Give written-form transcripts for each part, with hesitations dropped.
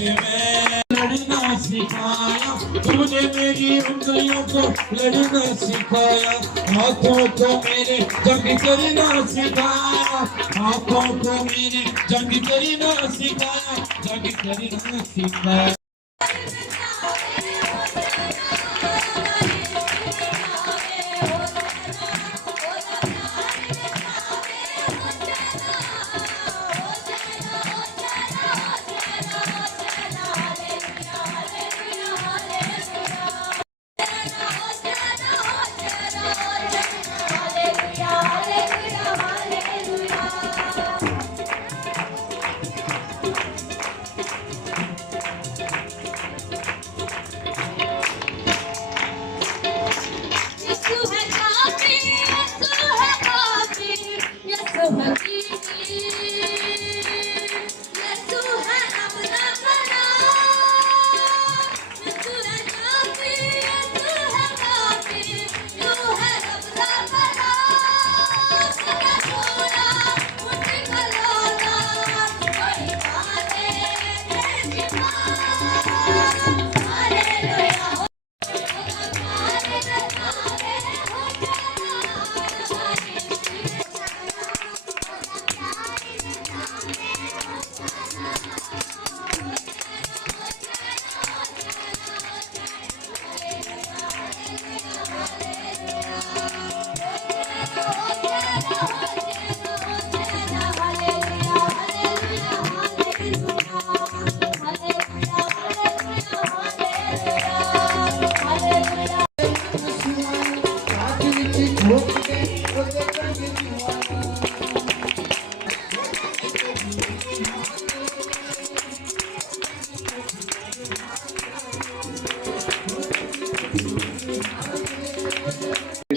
लड़ना सिखाया, तूने मेरी उंगलियों को लड़ना सिखाया, हाथों को मेरे जंग करना सिखाया, हाथों को मेरे जंग करना सिखाया, जंग करना सिखाया।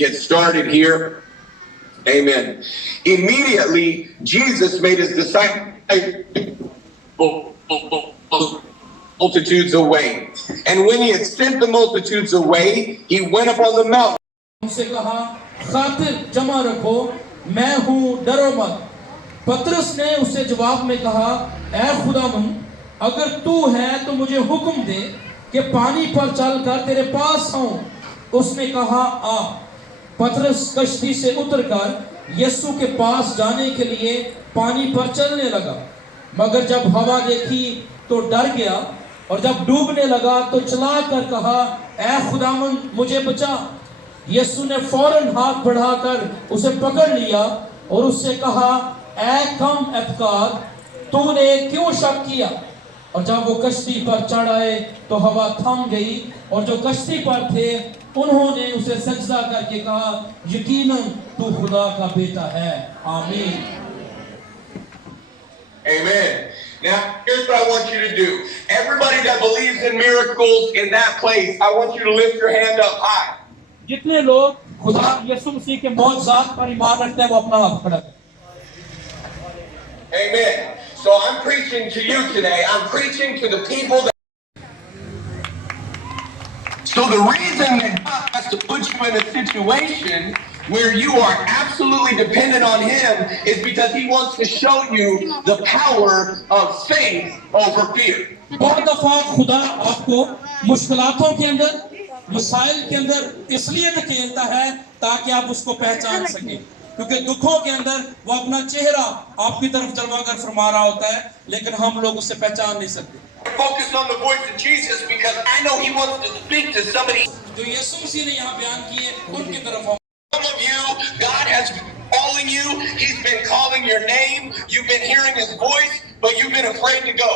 Get started here. Amen. Immediately, Jesus made his disciples multitudes away. And when he had sent the multitudes away, he went up on the mountain. उनसे कहा, खातिर जमा रखो, मैं हूँ, डरो मत। पतरस ने उससे जवाब में कहा, ऐ खुदावंद, अगर तू है तो मुझे हुक्म दे कि पानी पर चलकर तेरे पास आऊं। उसने कहा, आ। पतरस कश्ती से उतरकर यीशु के पास जाने के लिए पानी पर चलने लगा, मगर जब हवा देखी तो डर गया, और जब डूबने लगा तो चलाकर कहा, ऐ खुदावंद, मुझे बचा। यीशु ने फौरन हाथ बढ़ाकर उसे पकड़ लिया और उससे कहा, ऐ कम अहंकार, तूने क्यों शक किया? और जब वो कश्ती पर चढ़ आए तो हवा थम गई, और जो कश्ती पर थे उन्होंने उसे सजदा करके कहा, यकीनन तू खुदा का बेटा है। आमीन। Amen. Now, here's what I want you to do. Everybody that believes in miracles in that place, I want you to lift your hand up high. जितने लोग खुदा यीशु मसीह के मौजूद पर ईमान रखते हैं वो अपना हाथ खड़ा करें। Amen. So I'm preaching to you today. I'm preaching to the people that. So the reason that God has to put you in a situation where you are absolutely dependent on him is because he wants to show you the power of faith over fear. बहुत दफा खुदा आपको मुश्किलातों के अंदर, मसाइल के अंदर इसलिए धकेलता है ताकि आप उसको पहचान सकें, क्योंकि दुखों के अंदर वो अपना चेहरा आपकी तरफ जलवा कर फरमा रहा होता है, लेकिन हम लोग उससे पहचान नहीं सकते। Focus on the voice of Jesus because I know he wants to speak to somebody. जो यीशु मसीह ने यहाँ बयान किए उनकी तरफ। Some of you, God has been calling you. He's been calling your name. You've been hearing his voice, but you've been afraid to go.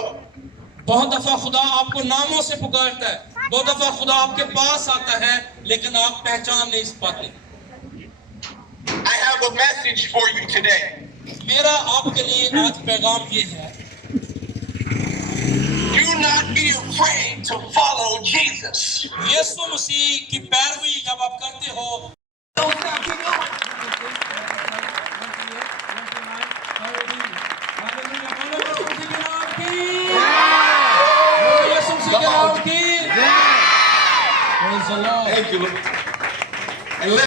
बहुत दफा खुदा आपको नामों से पुकारता है, बहुत दफा खुदा आपके पास आता है, लेकिन आप पहचान नहीं पाते। I have a message for you today. मेरा आपके लिए आज पैगाम ये है, do not be afraid to follow Jesus. यीशु मसीह की पैरवी जब आप करते हो, Thank you. And let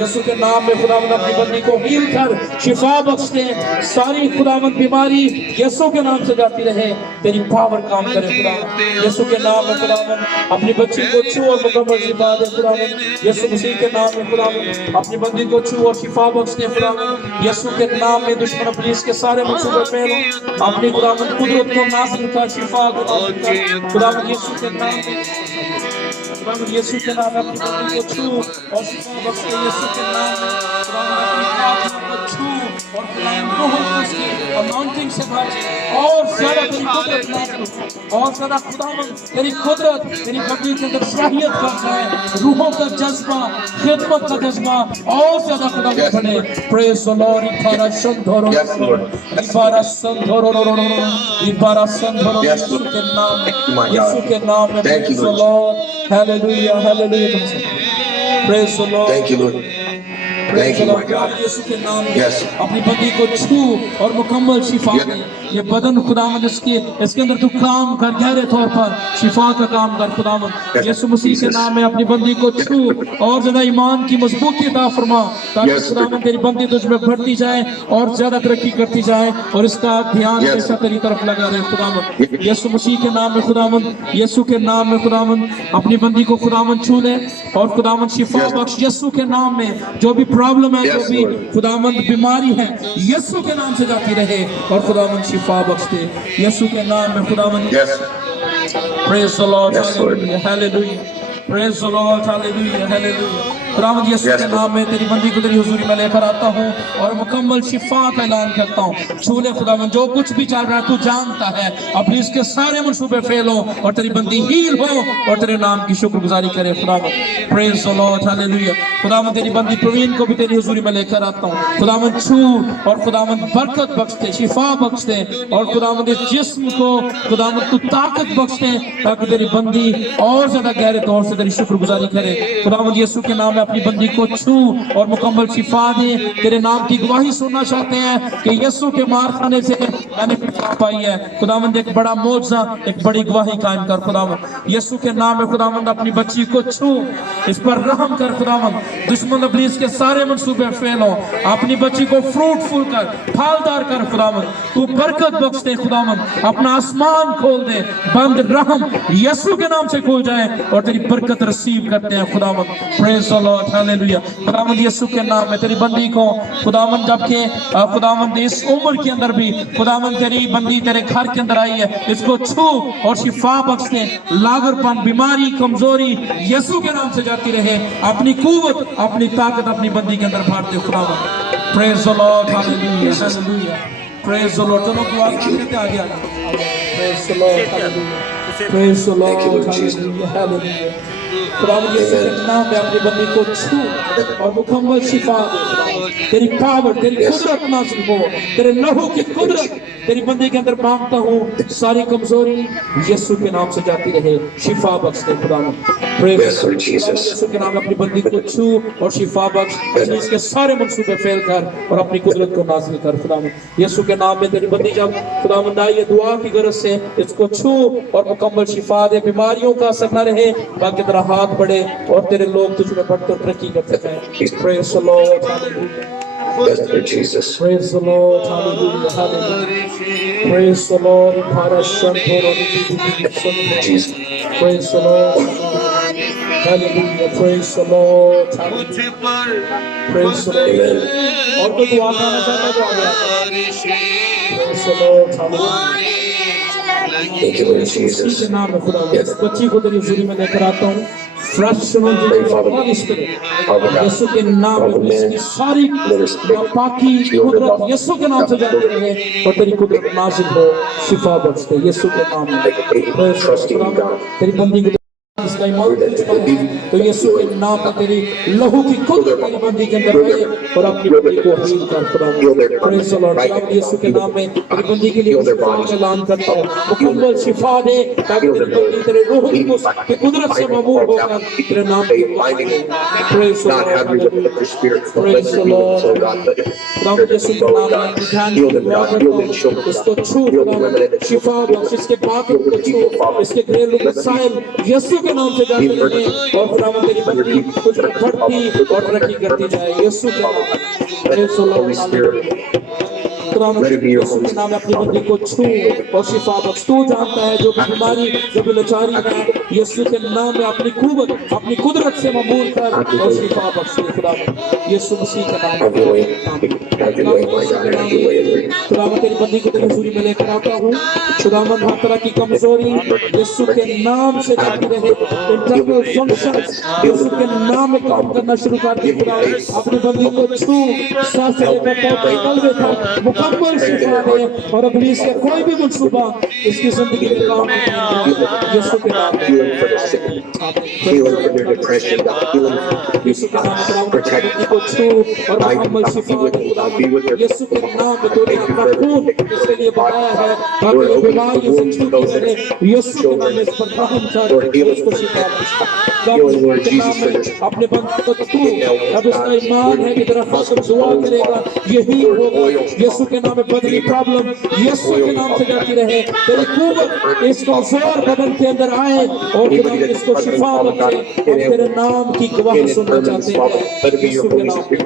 यीशु के नाम में खुदावंद अपनी बंदी को हील कर शिफा बख्श दे। सारी खुदावंद बीमारी यीशु के नाम से जाती रहे, तेरी पावर काम करे खुदावंद। यीशु के नाम में खुदावंद अपनी बच्ची को छू और मुकम्मल शिफा दे खुदावंद। यीशु मसीह के नाम में खुदावंद अपनी बंदी को छू और शिफा बख्श दे खुदावंद। यीशु के नाम में दुश्मन पुलिस के सारे मंसूबे फेल अपनी खुदावंद कुदरत को नाज़िल कर, शिफा खुदावंद यीशु के नाम में, खुदावंद यीशु के नाम में अपनी बंदी को छू और शिफा बख्श दे। यीशु के नाम में खुदावंद अपनी आत्मा को छू और खुदावंद रूह को उसकी अनाउंटिंग से भर और ज़्यादा तेरी कुदरत नाज़िल और ज़्यादा खुदावंद तेरी कुदरत तेरी बंदी के अंदर सलाहियत कर जाए, रूहों का जज्बा, खिदमत का जज्बा और ज़्यादा खुदावंद बढ़े। Praise the lord. इबारा संधोरो इबारा संधोरो इबारा संधोरो यीशु के नाम में, यीशु के नाम में। Praise the lord. Hallelujah hallelujah. Praise the Lord. Thank you, Lord. Thank you, my God. यीशु के नाम में Yes. अपनी बंदी को छू और मुकम्मल शिफा दे। ये बदन खुदावंद इसके अंदर तू काम कर, गहरे तौर पर शिफा का काम कर खुदावंद। यीशु मसीह के नाम में अपनी बंदी को छू और ज्यादा ईमान की मजबूती अता फरमा, ताकि खुदावंद तेरी बंदी तुझमें बढ़ती जाए और ज्यादा तरक्की करती जाए और इसका ध्यान हमेशा तेरी तरफ लगा रहे खुदावंद। यीशु मसीह के नाम में खुदावंद, यीशु के नाम में खुदावंद अपनी बंदी को खुदावंद छू ले और खुदावंद शिफा बख्श। यीशु के नाम में जो भी प्रॉब्लम है, जो भी खुदावंद बीमारी है, यीशु के नाम से जाती रहे और खुदावंद शिफा बख्श दे। यीशु के नाम में खुदावंद। Praise the Lord. Hallelujah. Hallelujah. Praise the Lord. Hallelujah. Hallelujah. खुदावंद यीशु के नाम में तेरी बंदी को तेरी हुजूरी में लेकर आता हूँ और मुकम्मल शिफा का ऐलान करता हूँ। छू ले खुदावंद, जो कुछ भी चल रहा है तू जानता है। अपनी इसके सारे मंसूबे फेल हो और तेरी बंदी हील हो और तेरे नाम की शुक्रगुजारी करे खुदावंद। Praise the lord. हालेलुया। खुदावंद तेरी बंदी प्रवीण को भी तेरी हुजूरी में लेकर आता हूँ। खुदावंद छू और खुदावंद बरकत बख्श दे, शिफा बख्श दे और खुदावंद इस जिस्म को खुदावंद तू ताकत बख्श दे, ताकि तेरी बंदी और ज्यादा गहरे तौर से तेरी शुक्रगुजारी करे। खुदावंद यीशु के नाम में अपनी बंदी को छू और मुकम्मल शिफा दे। तेरे नाम की गवाही सुनना चाहते हैं कि यीशु के मार खाने से मैंने शिफा पाई है। खुदावंद एक बड़ा मौजज़ा, एक बड़ी गवाही कायम कर खुदावंद। यीशु के नाम में खुदावंद अपनी बच्ची को छू, इस पर रहम कर खुदावंद। दुश्मन इब्लीस के सारे मंसूबे फेल हो, अपनी बच्ची को फ्रूटफुल कर, फलदार कर खुदावंद। तू बरकत बख्श दे खुदावंद, अपना आसमान खोल दे, बंद रहम यीशु के नाम से खुल जाए और तेरी बरकत रिसीव करते हैं खुदावंद। Praise the lord. हालेलुया। खुदावंद यीशु के नाम में तेरी बंदी को खुदावंद, जबकि खुदावंद इस उम्र के अंदर भी खुदावंद तेरी बंदी तेरे घर के अंदर आई है, इसको छू और शिफा बख्श दे। लागरपन, बीमारी, कमजोरी यीशु के नाम से जाती रहे। अपनी कुव्वत, अपनी ताकत अपनी बंदी के अंदर भर दे खुदावंद। Praise the lord. Hallelujah hallelujah. Praise the Lord. चलो दुआ करते आगे आगे। Praise the lord. Hallelujah. Praise the lord. Hallelujah hallelujah. खुदावंद यीशु के नाम में अपनी बंदी को छू और मुकम्मल शिफा दे। तेरी पावर, तेरी कुदरत नाज़िल हो, तेरे लहू की कुदरत तेरी बंदी के अंदर मांगता हूँ। सारी कमजोरी यीशु के नाम से जाती रहे, शिफा बख्श दे खुदावंद। यीशु के नाम में अपनी बंदी को छू और शिफा बख्श, इसके सारे मंसूबे फेल कर और अपनी कुदरत को नाज़िल कर खुदावंद। यीशु के नाम में तेरी बंदी जब खुदावंद आई है दुआ की गरज से, इसको छू और मुकम्मल शिफा दे। बीमारियों का असर न रहे, बाकी तेरा हाथ बढ़े और तेरे लोग तुझ में बढ़ते तरक्की करते जाएं। Praise the Lord, hallelujah. Bless you, Jesus. Praise the Lord, hallelujah, hallelujah. Praise the Lord, Jesus. praise the Lord, hallelujah. Praise the Lord, hallelujah. Praise the Lord. Amen. और कोई दुआ करना चाहता है तो आ गया। Praise the Lord, hallelujah. Thank you, Lord Jesus. के नाम में खुदा बच्ची को तेरी हुजूरी में लेकर आता हूँ। फ्रेश यीशु के नाम में इसकी सारी नापाकी कुदरत यीशु के नाम से जाती रहे और तेरी कुदरत नाज़िल हो, शिफा बख्श दे यीशु के नाम में। तेरी बंदी को इसका ईमान तो यीशु के नाम में तेरी लहू की कुदरत तेरी बंदी के अंदर आए और अपनी बंदी को हील कर खुदा। Praise the Lord. यीशु के नाम में तेरी बंदी के लिए शिफा का ऐलान करता हूँ, मुकम्मल शिफा दे ताकि तेरी बंदी तेरे रूह की कुदरत से ममूर होकर तेरे नाम की praise the Lord. Praise the Lord. खुदा यीशु के नाम में ध्यान दुआ करता हूँ, इसको छू खुदा, शिफा बख्श, इसके बातों को छू, इसके घरेलू मसाइल यीशु के नाम से जाते रहे और खुदावंद तेरी बंदी कुछ बढ़ती और तरक्की करती जाए यीशु के नाम में। Praise the Lord. खुदावंद यीशु के नाम में अपनी बंदी को छू और शिफा बख्श। तू जानता है जो भी बीमारी, जो भी लाचारी है, यीशु के नाम में अपनी कुव्वत, अपनी कुदरत से ममूर कर और शिफा बख्श दे खुदावंद यीशु मसीह के नाम में। खुदावंद तेरी बंदी को तेरी हुजूरी में लेकर आता हूँ। खुदावंद हर तरह की कमजोरी यीशु के नाम से जाती रहे, इंटरनल फंक्शंस यीशु के नाम में काम करना शुरू कर दे खुदावंद। अपनी बंदी को छू, सांस लेकर कलबे तक मुकम्मल शिफा दे और इब्लीस के कोई भी मंसूबा इसकी जिंदगी में काम नहीं यीशु के नाम में। Healing from your depression, God. Healing यीशु के नाम में प्रॉपर्टी को छू और मुकम्मल शिफा दे खुदावंद। यीशु के नाम में तूने अपना खून इसके लिए बहाया है ताकि ये बीमारी से छूटी रहे। यीशु के नाम में इस पर रहम कर और इसको शिफा दे। अपने बंदे को तू अब इसका ईमान है कि तेरा खातिर दुआ करेगा, यही होगा। यीशु के नाम में बदली प्रॉब्लम यीशु के नाम से जाती रहे, तेरी कुव्वत इस कमजोर बदन के अंदर आए और खुदा इसको शिफा बख्शे और तेरे नाम की गवाही सुनना चाहते हैं यीशु के नाम में।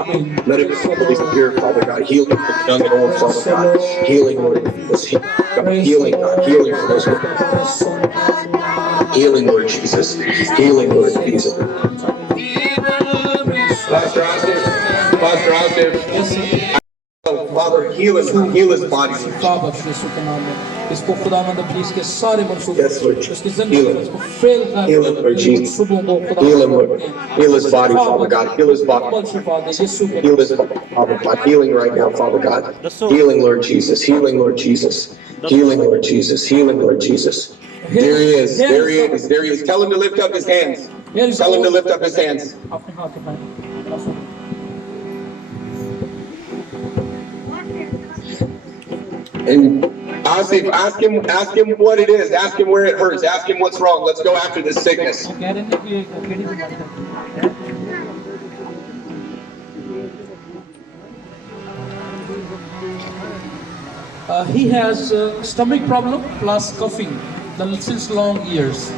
आमीन। Let it be Holy Spirit, Father God. Healing for the young and old, Father God. Healing, Lord. Healing, God. Healing for those. Healing, Lord Jesus. Healing, Lord Jesus. Pastor Asif. Father, heal his body. शिफा बख्श यीशु के नाम में। इसको खुदावंद अपनी इसके सारे मंसूबे Yes, Lord. इसकी जिंदगी में इसको फेल कर Heal him, Lord Jesus. सुबह को खुदा Heal him, Lord. Heal his body, Father God. Heal his body. शिफा दे यीशु के Heal his body, Father God. Healing right now, Father God. Healing, Lord Jesus. Healing, Lord Jesus. Healing, Lord Jesus. Healing, Lord Jesus. There he is. There he is. There he is. Tell him to lift up his hands. Tell him to lift up his hands. अपने हाथ उठाएं। And Asif, ask him what it is. Ask him where it hurts. Ask him what's wrong. Let's go after this sickness. कह रहे थे कि केड़ी बीमारी है। He has stomach problem plus coughing since long years.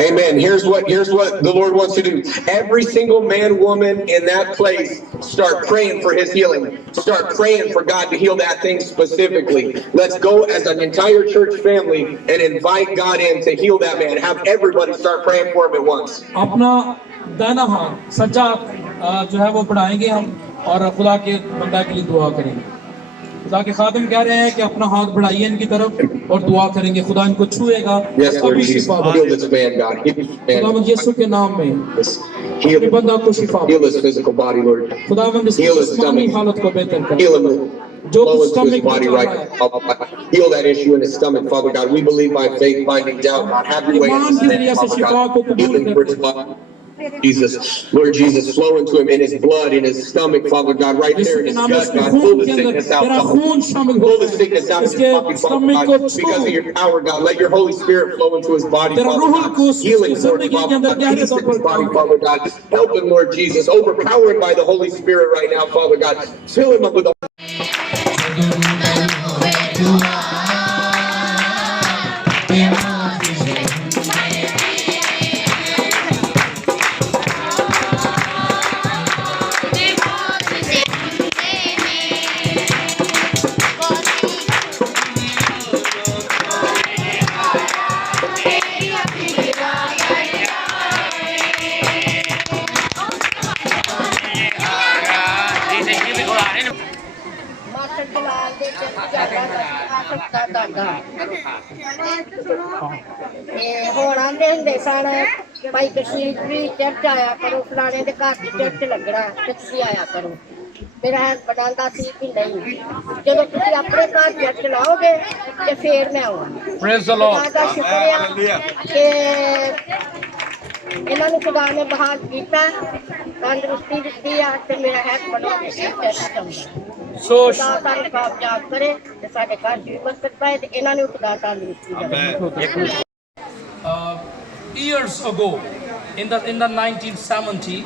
Amen. Here's what the Lord wants to do. Every single man, woman in that place, start praying for his healing. Start praying for God to heal that thing specifically. Let's go as an entire church family and invite God in to heal that man. Have everybody start praying for him at once. अपना दाना हाथ सच्चा जो है वो बढ़ाएंगे हम और खुदा के बंदा के लिए दुआ करेंगे। खुदा के खादिम कह रहे हैं कि अपना हाथ बढ़ाइए इनकी तरफ और दुआ करेंगे, खुदा इनको छुएगा। Yes, Lord Jesus. Heal this man, God. Heal this man. खुदावंद यीशु के नाम में Heal बंदा को शिफा his physical body, Lord. खुदावंद इसकी Heal his जिस्मानी stomach. हालत को बेहतर कर। Heal him, Lord. जो flow कुछ into his stomach में body चल right रहा है, now. Father God. Heal that issue in his stomach, Father God. We believe by faith, finding doubt, God. Have your way in ईमान this के man, जरिए से Father शिफा को God. कबूल Healing for his करते हैं। body. Jesus, Lord Jesus, flow into him in his blood, in his stomach, Father God, right there यीशु in के his नाम में gut, उसके God. खून Pull the के अंदर sickness out, तेरा Father. खून शामिल Pull होता the है, sickness out of his इसके body, Father stomach को God, छू, because of your power, God. Let your Holy Spirit flow into his body, तेरा Father रूह God. को उसकी Healing for him, जिंदगी के Father अंदर God. गहरे Peace तौर in पर his body, काम Father करे। God. Help him, Lord Jesus. Overpower him by the Holy Spirit right now, Father God. Fill him up with the master Jalal ਦੇ ਚਰਚ ਜਾਂਦਾ ਸੀ ਆਸਫਤਾ ਦਾਦਾ ਤੇ ਹੁਣ ਆਂਦੇ ਹੁੰਦੇ ਸਨ ਭਾਈ ਕਸ਼ਮੀਰ ਵੀ ਚਰਚ ਆਇਆ ਕਰੋ ਫਲਾਣੇ ਦੇ ਘਰ ਚ ਚਰਚ ਲੱਗਣਾ ਤੇ ਤੁਸੀਂ ਆਇਆ ਕਰੋ। ਮੇਰਾ ਹਸਬੰਡ ਆਂਦਾ ਸੀ ਕਿ ਨਹੀਂ ਜਦੋਂ ਤੁਸੀਂ ਆਪਣੇ ਘਰ ਚਰਚ ਲਾਓਗੇ ਤੇ ਫੇਰ ਮੈਂ ਆਵਾਂਗਾ। Praise the Lord. ਖੁਦਾ ਦਾ ਸ਼ੁਕਰ ਆ ਕਿ ਇਹਨਾਂ ਨੂੰ ਖੁਦਾ ਨੇ ਬਹਾਲ ਕੀਤਾ ਤੰਦਰੁਸਤੀ ਦਿੱਤੀ ਆ ਤੇ ਮੇਰਾ ਹਸਬੰਡ ਚਰਚ ਜਾਂਦਾ। So, ਖੁਦਾ ਸਾਨੂੰ ਕਾਮਯਾਬ ਕਰੇ ਤੇ ਸਾਡੇ ਘਰ ਦੀ ਬਰਕਤ ਪਾਏ ਤੇ ਇਹਨਾਂ ਨੂੰ ਖੁਦਾ ਤੰਦਰੁਸਤੀ ਦੇਵੇ। years ago, in the 1970,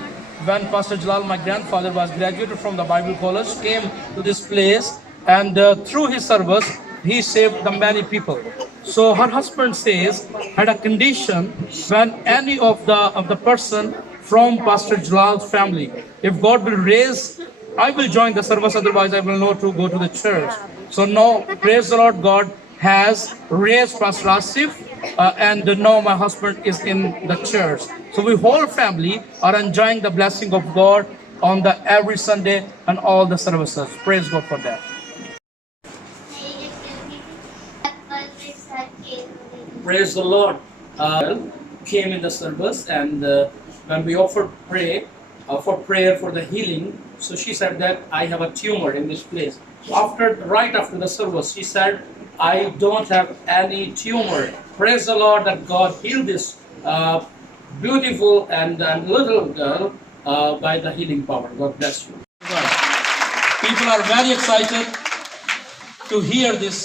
when Pastor Jalal, my grandfather, was graduated from the Bible college, came to this place, and through his service, he saved the many people. So her husband says had a condition when any of the person from Pastor Jalal's family, if God will raise, I will join the service, otherwise I will not to go to the church. So now, praise the Lord, God has raised Pastor Asif, and now my husband is in the church. So we whole family are enjoying the blessing of God on the every Sunday and all the services. Praise God for that. Praise the Lord. Came in the service, and when we offered for prayer for the healing, so she said that I have a tumor in this place. So right after the service, she said, I don't have any tumor. Praise the Lord that God healed this beautiful and little girl by the healing power. God bless you. People are very excited to hear this.